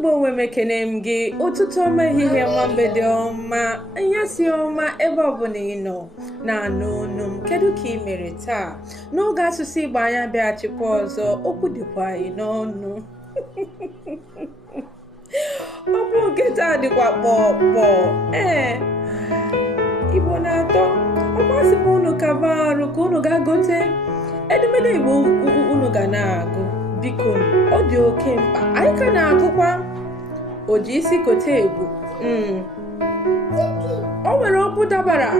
Igbo nwe mekene m gị ụtụtụ ọma ehihie ọma mgbede ọma anyasị ọma ebe ọbụla ị nọ na-anụ olu m. Kedu ka ị mere taa? N'oge asụsụ Igbo anyị bịaghachikwa ọzọ, okwu dịkwa anyị n'ọnụ. Okwu nke taa dịkwa kpọkpọ. Igbo na-atọ. Ọ masị m unu kaba arụ ka unu ga-gote edemede Igbo unu ga na-agụ. Biko, ọ dị oke mkpa. Anyị ka na-agụkwa oji isi kote egwu. O nwere okwu dabara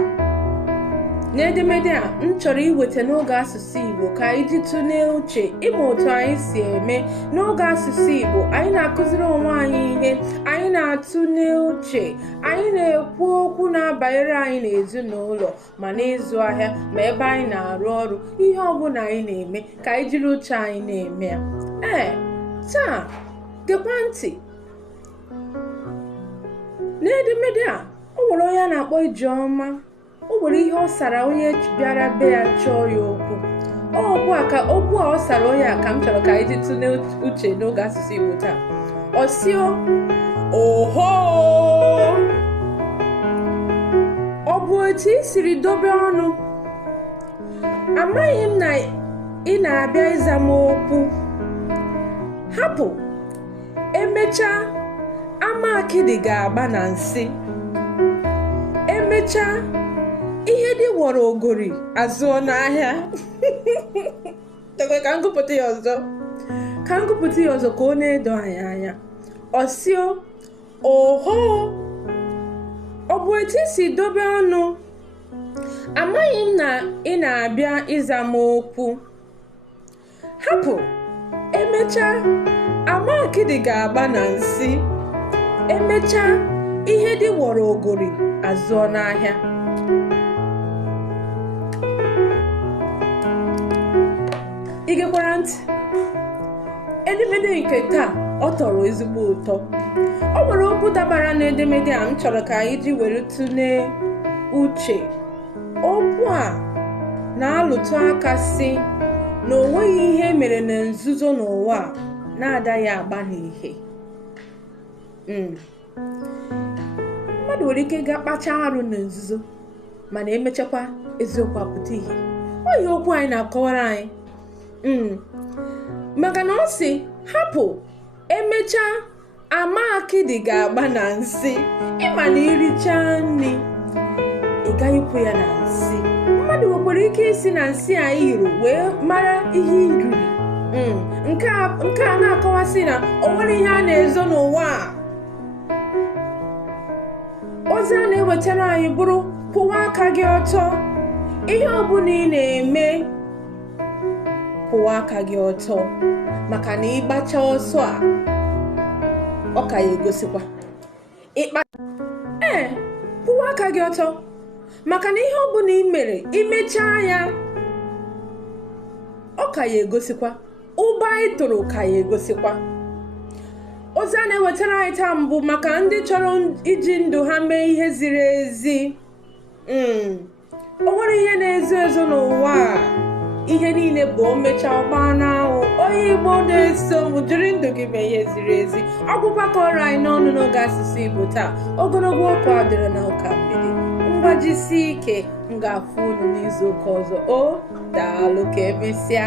n'edemede a m chọrọ iweta n'oge asụsụ Igbo ka anyị ji tụlee uche ịma otu anyị si eme n'oge asụsụ Igbo. Anyị na-akụziri onwe anyị ihe, anyị na-atụle uche, anyị na-ekwu okwu na-abanyere anyị n'ezinụlọ ma n'ịzụ ahịa ma ebe anyị na-arụ ọrụ. Ihe ọbụla anyị na-eme ka anyị jiri uche anyị na-eme ya. Taa gekwa ntị n'edemede a. O nwere onye a na-akpọ Ijeọma. O nwere ihe ọ sara onye bịara be ya chọọ ya okwu. Okwu a ọ sara onye a ka m chọrọ ka anyị ji tụlee uche n'oge asụsụ Igbo taa. Ọ sị, oho, ọ bụ etu ị siri dobe ọnụ? Amaghị m na ị na-abịa ịza m okwu. Hapụ, emechaa ama akidi ga-agba na nsị. Emechaa ihe dị wọrọ ogori azụọ n'ahịa. Ka m gụpụta ya ọzọ ka ọ na-edo anyị anya. Ọ sị, oho, ọ bụ etu isi dobe ọnụ? Amaghị m na ị na-abịa ịza m okwu. Hapụ, emechaa ama akidi ga-agba na nsị. Emechaa ihe dị wọrọ ogori azụọ n'ahịa. Ị gekwara ntị? Edemede nke taa ọ tọrọ ezigbo ụtọ. O nwere okwu dabara n'edemede a m chọrọ ka anyị ji were tụlee uche. Okwu a na-alụtụ aka sị na o nweghị ihe mere na nzuzo n'ụwa na-adaghị agba n'ihe. Mmadụ nwere ike ga-akpacha arụ na nzuzo mana emechakwa eziokwu apụta ihe. Ọ yi okwu anyị na-akọwara anyị. Maka na ọ sị, hapụ, emechaa ama akidi ga-agba na nsị. Ịma na irichaa nri ị gaghịkwu ya na nsị. Mmadụ nwekwara ike isi na nsị a iru wee mara ihe iriri. Nke a na-akọwasị na o nwere ihe a na-ezo n'ụwa a. Ozi a na-ewetara anyị bụrụ kwụwa aka gị ọtọ. Ihe ọbụla ị na-eme, kwụwa aka gị ọtọ, maka na ịgbacha ọsọ a ọ ka ya egosikwa kwụwa aka gị ọtọ, maka na ihe ọbụla ị mere imechaa ya ọ ka ya egosikwa. Ụba ị tụrụ ka ya egosikwa. Ozi a na-ewetara anyị taa mbụ maka ndị chọrọ iji ndụ ha mee ihe ziri ezi. O nwere ihe na-ezo ezo n'ụwa a. Ihe niile bụ o mechaa ọgba n'anwụ. Onye Igbo na-eso m, jiri ndụ gị mee ihe ziri ezi. Ọgwụkwa ka ọrụ anyị n'ọnụ n'oge asụsụ Igbo taa. Ogologo okwu adịrị na ụka mgbede. Mgbajisi ike m ga-afụ unu n'izu ụka ọzọ. O daalụ, ka emesịa.